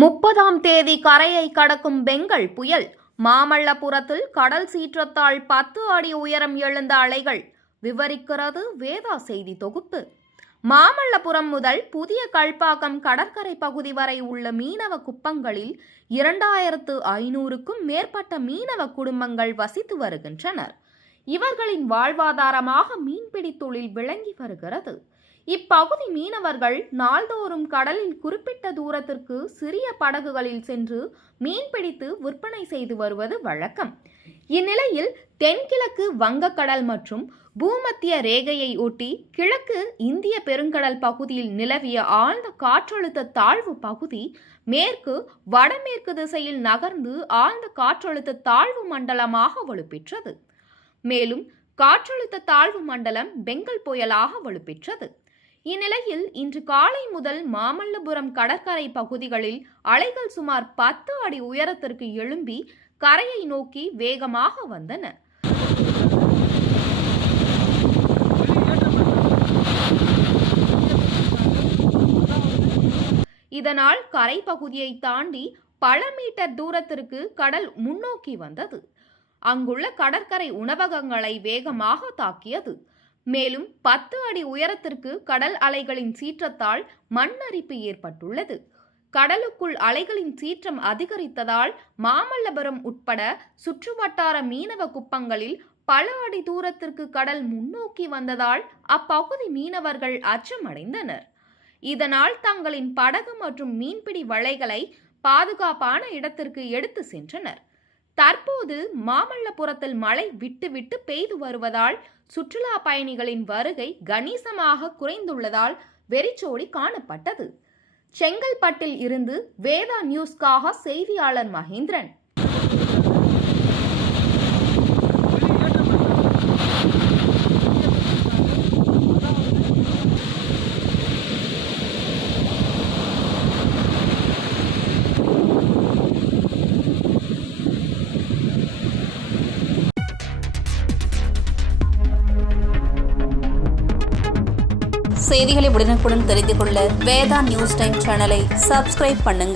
30ஆம் தேதி கரையை கடக்கும் பெங்கல் புயல். மாமல்லபுரத்தில் கடல் சீற்றத்தால் 10 அடி உயரம் எழுந்த அலைகள். விவரிக்கிறது வேதா செய்தி தொகுப்பு. மாமல்லபுரம் முதல் புதிய கல்பாக்கம் கடற்கரை பகுதி வரை உள்ள மீனவ குப்பங்களில் 2500க்கும் மேற்பட்ட மீனவ குடும்பங்கள் வசித்து வருகின்றனர். இவர்களின் வாழ்வாதாரமாக மீன்பிடி தொழில் விளங்கி வருகிறது. இப்பகுதி மீனவர்கள் நாள்தோறும் கடலில் குறிப்பிட்ட தூரத்திற்கு சிறிய படகுகளில் சென்று மீன்பிடித்து விற்பனை செய்து வருவது வழக்கம். இந்நிலையில் தென்கிழக்கு வங்கக்கடல் மற்றும் பூமத்திய ரேகையை ஒட்டி கிழக்கு இந்திய பெருங்கடல் பகுதியில் நிலவிய ஆழ்ந்த காற்றழுத்த தாழ்வு பகுதி மேற்கு வடமேற்கு திசையில் நகர்ந்து ஆழ்ந்த காற்றழுத்த தாழ்வு மண்டலமாக வலுப்பெற்றது. மேலும் காற்றழுத்த தாழ்வு மண்டலம் பெங்கல் புயலாக வலுப்பெற்றது. இந்நிலையில் இன்று காலை முதல் மாமல்லபுரம் கடற்கரை பகுதிகளில் அலைகள் சுமார் 10 அடி உயரத்திற்கு எழும்பி கரையை நோக்கி வேகமாக வந்தன. இதனால் கரை பகுதியை தாண்டி பல மீட்டர் தூரத்திற்கு கடல் முன்னோக்கி வந்தது. அங்குள்ள கடற்கரை உணவகங்களை வேகமாக தாக்கியது. மேலும் 10 அடி உயரத்திற்கு கடல் அலைகளின் சீற்றத்தால் மண் அரிப்பு ஏற்பட்டுள்ளது. கடலுக்குள் அலைகளின் சீற்றம் அதிகரித்ததால் மாமல்லபுரம் உட்பட சுற்றுவட்டார மீனவ குப்பங்களில் பல அடி தூரத்திற்கு கடல் முன்னோக்கி வந்ததால் அப்பகுதி மீனவர்கள் அச்சமடைந்தனர். இதனால் தங்களின் படகு மற்றும் மீன்பிடி வலைகளை பாதுகாப்பான இடத்திற்கு எடுத்து சென்றனர். தற்போது மாமல்லபுரத்தில் மழை விட்டு விட்டு பெய்து வருவதால் சுற்றுலா பயணிகளின் வருகை கணிசமாக குறைந்துள்ளதால் வெறிச்சோடி காணப்பட்டது. செங்கல்பட்டில் இருந்து வேதா நியூஸ்காக செய்தியாளர் மகேந்திரன். செய்திகளை உடனுக்குடன் தெரிந்து கொள்ள வேதா நியூஸ் டைம் சேனலை சப்ஸ்கிரைப் பண்ணுங்க.